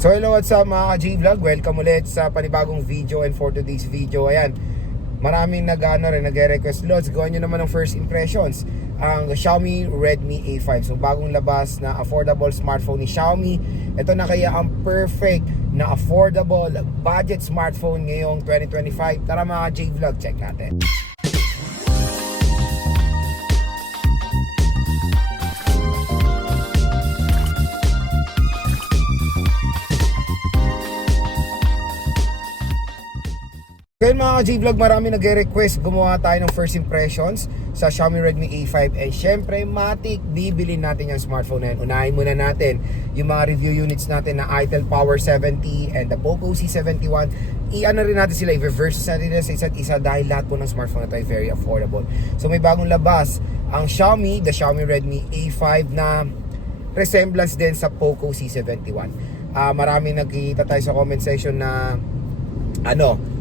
So hello, what's up mga ka-J-Vlog? Welcome ulit sa panibagong video, and for today's video, ayan, maraming nag-request, Lods, gawin nyo naman ng first impressions ang Xiaomi Redmi A5. So bagong labas na affordable smartphone ni Xiaomi. Ito na kaya ang perfect na affordable budget smartphone ngayong 2025. Tara mga ka-J-Vlog, check natin. Kaya mga ka-J-Vlog, marami nag-request gumawa tayo ng first impressions sa Xiaomi Redmi A5. And syempre, matik, bibili natin yung smartphone na yan. Unahin muna natin yung mga review units natin na Itel Power 70 and the Poco C71. I-ano rin natin sila, i-reverse natin sa isa't isa dahil lahat po ng smartphone na tayo very affordable. So may bagong labas ang Xiaomi, the Xiaomi Redmi A5 na resemblance din sa Poco C71. Marami nagkikita tayo sa comment section na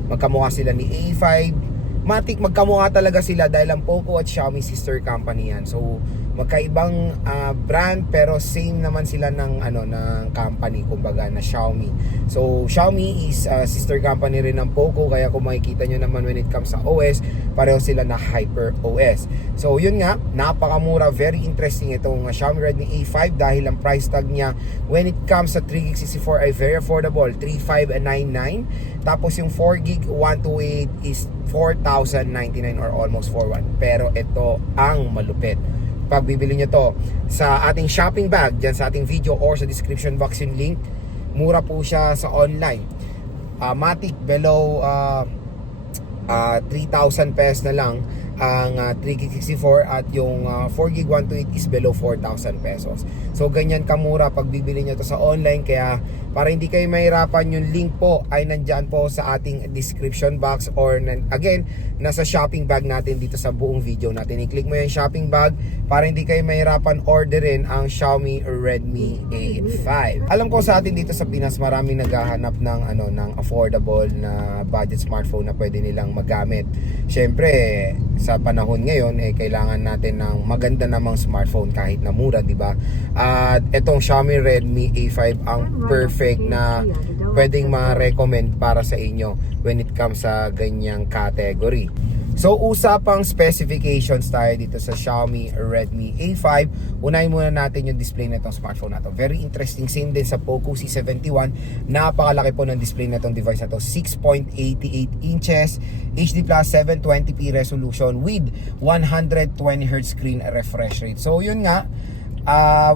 magkamukha sila ni A5. Matik, magkamukha talaga sila dahil ang Poco at Xiaomi sister company yan. So magkaibang brand pero same naman sila ng ng company, kumbaga, na Xiaomi. So Xiaomi is sister company rin ng Poco, kaya kung makikita nyo naman when it comes sa OS, pareho sila na Hyper OS. So yun nga, napakamura, very interesting itong Xiaomi Redmi A5 dahil ang price tag niya when it comes sa 3GB64 ay very affordable, 3,599. Tapos yung 4GB 128 is 4,099 or almost 4,100. Pero ito ang malupit. Pag bibili nyo to sa ating shopping bag, dyan sa ating video or sa description box yung link, mura po siya sa online. Matic, below 3,000 pesos na lang ang 3GB64 at yung 4GB 128 is below 4,000 pesos. So ganyan kamura pag bibili nyo to sa online, kaya para hindi kayo mahirapan, yung link po ay nandyan po sa ating description box or again, nasa shopping bag natin dito sa buong video natin. I-click mo yung shopping bag para hindi kayo mahirapan orderin ang Xiaomi Redmi A5. Alam ko sa atin dito sa Pinas, maraming naghahanap ng ng affordable na budget smartphone na pwede nilang magamit. Syempre, sa panahon ngayon kailangan natin ng maganda namang smartphone kahit na mura, di ba? At itong Xiaomi Redmi A5 ang perfect na pwedeng ma-recommend para sa inyo when it comes sa ganyang category. So usapang specifications tayo dito sa Xiaomi Redmi A5. Unahin muna natin yung display na itong smartphone na to. Very interesting, same din sa Poco C71. Napakalaki po ng display na itong device na to, 6.88 inches, HD Plus 720p resolution with 120Hz screen refresh rate. So yun nga,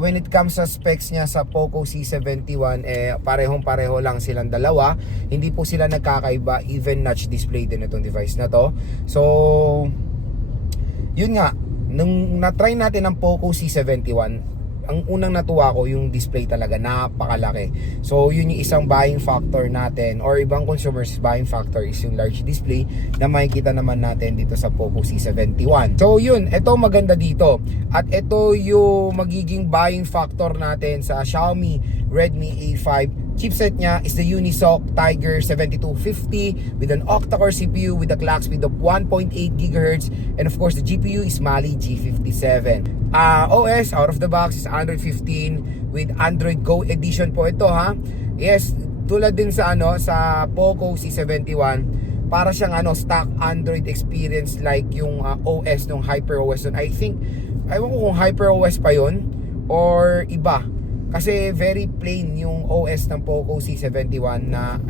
when it comes sa specs niya sa Poco C71, parehong-pareho lang silang dalawa. Hindi po sila nagkakaiba, even notch display din itong device na to. So yun nga, nung na-try natin ang Poco C71, ang unang natuwa ko yung display, talaga napakalaki. So yun yung isang buying factor natin, or ibang consumers buying factor is yung large display na makikita naman natin dito sa Poco C71. So yun, ito maganda dito. At ito yung magiging buying factor natin sa Xiaomi Redmi A5. Chipset niya is the Unisoc Tiger 7250 with an octa-core CPU with a clock speed of 1.8 GHz, and of course the GPU is Mali G57. OS out of the box is Android 15 with Android Go edition po ito, ha. Yes, tulad din sa sa Poco C71, para siyang stock Android experience like yung OS nung Hyper OS nun. I think, ewan ko kung Hyper OS pa yon or iba. Kasi very plain yung OS ng Poco C71 na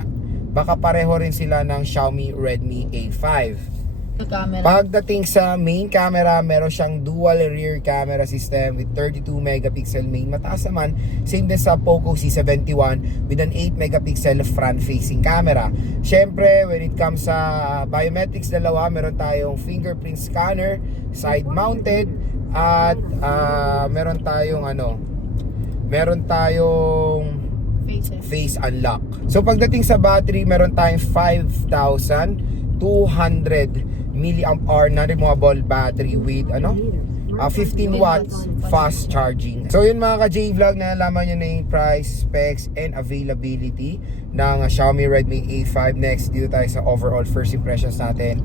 baka pareho rin sila ng Xiaomi Redmi A5. Pagdating sa main camera, meron siyang dual rear camera system with 32 megapixel main. Mataas naman, same din sa Poco C71 with an 8 megapixel front facing camera. Syempre, when it comes sa biometrics, dalawa, meron tayong fingerprint scanner, side mounted, at meron tayong face unlock. So pagdating sa battery, meron tayong 5,200 milliamp hour non-removable battery with 15 watts fast charging. So yun mga ka-J-Vlog, nalaman nyo na yung price, specs, and availability ng Xiaomi Redmi A5. Next, dito tayo sa overall first impressions natin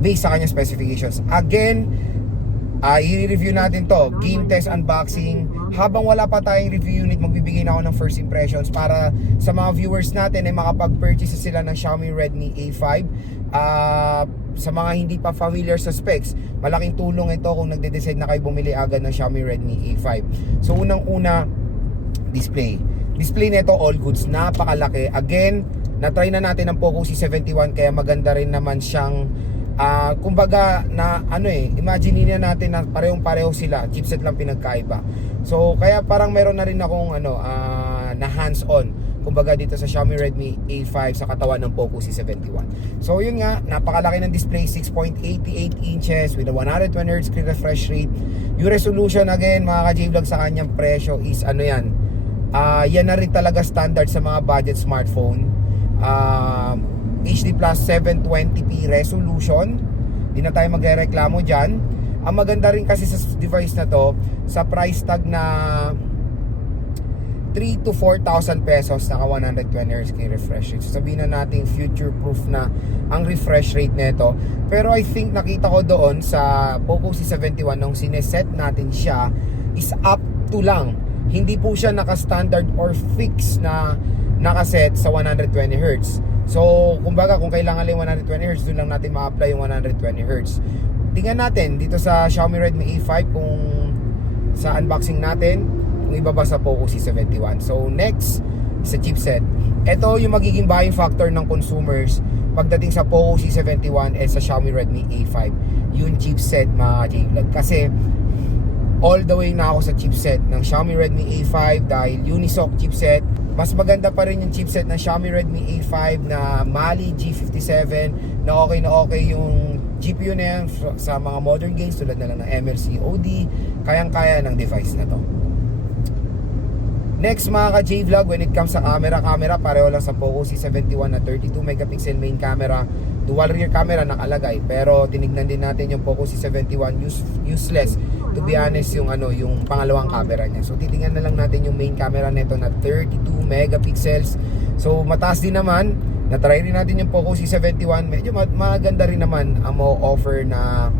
based sa kanyang specifications. Again, i-review natin to, game test unboxing. Habang wala pa tayong review unit, magbibigay na ako ng first impressions para sa mga viewers natin ay makapag-purchase sila ng Xiaomi Redmi A5. Sa mga hindi pa familiar sa specs, malaking tulong ito kung nagde-decide na kayo bumili agad ng Xiaomi Redmi A5. So unang-una, display nito all goods, napakalaki. Again, na-try na natin ang Poco C71 kaya maganda rin naman siyang kumbaga na imagine niyo natin na parehong-pareho sila, chipset lang pinagkaiba. So kaya parang meron na rin akong na hands-on kumbaga dito sa Xiaomi Redmi A5 sa katawan ng Poco C71. So yun nga, napakalaki ng display, 6.88 inches with a 120Hz screen refresh rate. Yung resolution again mga ka-J-Vlog sa kanyang presyo is yan na rin talaga standard sa mga budget smartphone. HD Plus 720p resolution, di na tayo magrereklamo dyan. Ang maganda rin kasi sa device na to, sa price tag na 3,000 to 4,000 pesos, naka 120Hz refresh rate. So sabihin na natin future proof na ang refresh rate nito. Pero I think nakita ko doon sa Poco C71 nung sineset natin siya is up to lang. Hindi po siya naka-standard or fix na nakaset sa 120Hz. So, kumbaga kung kailangan lang 120Hz, doon lang natin ma-apply yung 120Hz. Tingnan natin dito sa Xiaomi Redmi A5 kung sa unboxing natin, kung ibaba sa Poco C71. So, next, sa chipset. Ito yung magiging buying factor ng consumers pagdating sa Poco C71 at sa Xiaomi Redmi A5. Yung chipset mga J-Vlog. Kasi, all the way na ako sa chipset ng Xiaomi Redmi A5 dahil Unisoc chipset. Mas maganda pa rin yung chipset ng Xiaomi Redmi A5 na Mali G57 na okay yung GPU na yan sa mga modern games tulad na lang ng ML COD. Kayang-kaya ng device na to. Next mga ka-J-Vlog, when it comes sa camera, pareho lang sa Poco C71 na 32 megapixel main camera. Dual rear camera nakalagay, pero tinignan din natin yung Poco C71 useless. To be honest, yung pangalawang camera niya. So titingnan na lang natin yung main camera nito na 32 megapixels. So mataas din naman. Na-try rin natin yung Poco C71. Medyo maganda rin naman ang mo-offer na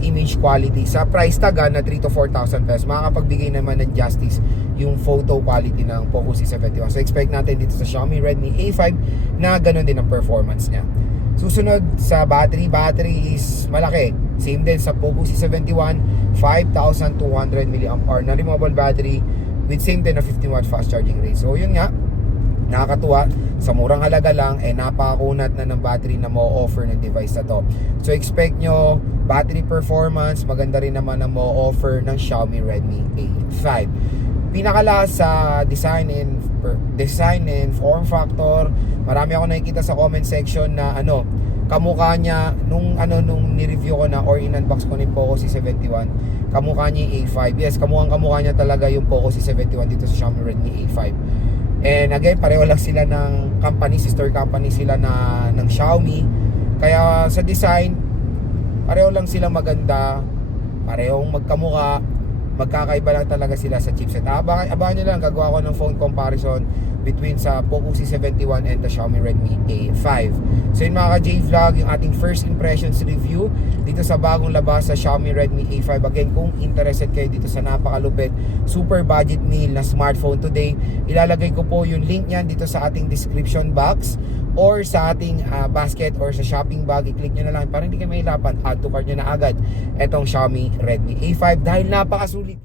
image quality. Sa price tag na 3,000 to 4,000 pesos, makakapagbigay naman ng justice yung photo quality ng Poco C71. So expect natin dito sa Xiaomi Redmi A5 na ganun din ang performance niya. Susunod sa battery is malaki. Same din sa Poco C71, 5,200 mAh na removable battery with same din na 15 watt fast charging rate. So yun nga, nakakatuwa, sa murang halaga lang napakakunat na ng battery na mo-offer ng device na to. So expect nyo battery performance, maganda rin naman na mo-offer ng Xiaomi Redmi A5. Pinakala sa design and form factor, marami ako nakikita sa comment section na kamukha niya nung ni-review ko na or in-unbox ko ni Poco C71, kamukha niya yung A5. Yes, kamukha niya talaga yung Poco C71 dito sa Xiaomi Redmi A5. And again, pareho lang sila ng company, sister company sila ng Xiaomi. Kaya sa design, pareho lang silang maganda, parehong magkamukha, magkakaiba lang talaga sila sa chipset. Abangan nyo lang, gagawa ko ng phone comparison between sa Poco C71 and the Xiaomi Redmi A5. So yun mga ka-J-Vlog, yung ating first impressions review dito sa bagong labas sa Xiaomi Redmi A5. Again, kung interested kayo dito sa napakalupit, super budget meal na smartphone today, ilalagay ko po yung link niyan dito sa ating description box or sa ating basket or sa shopping bag. I-click nyo na lang para hindi kayo mahilapan, add to cart nyo na agad etong Xiaomi Redmi A5 dahil napakasulit.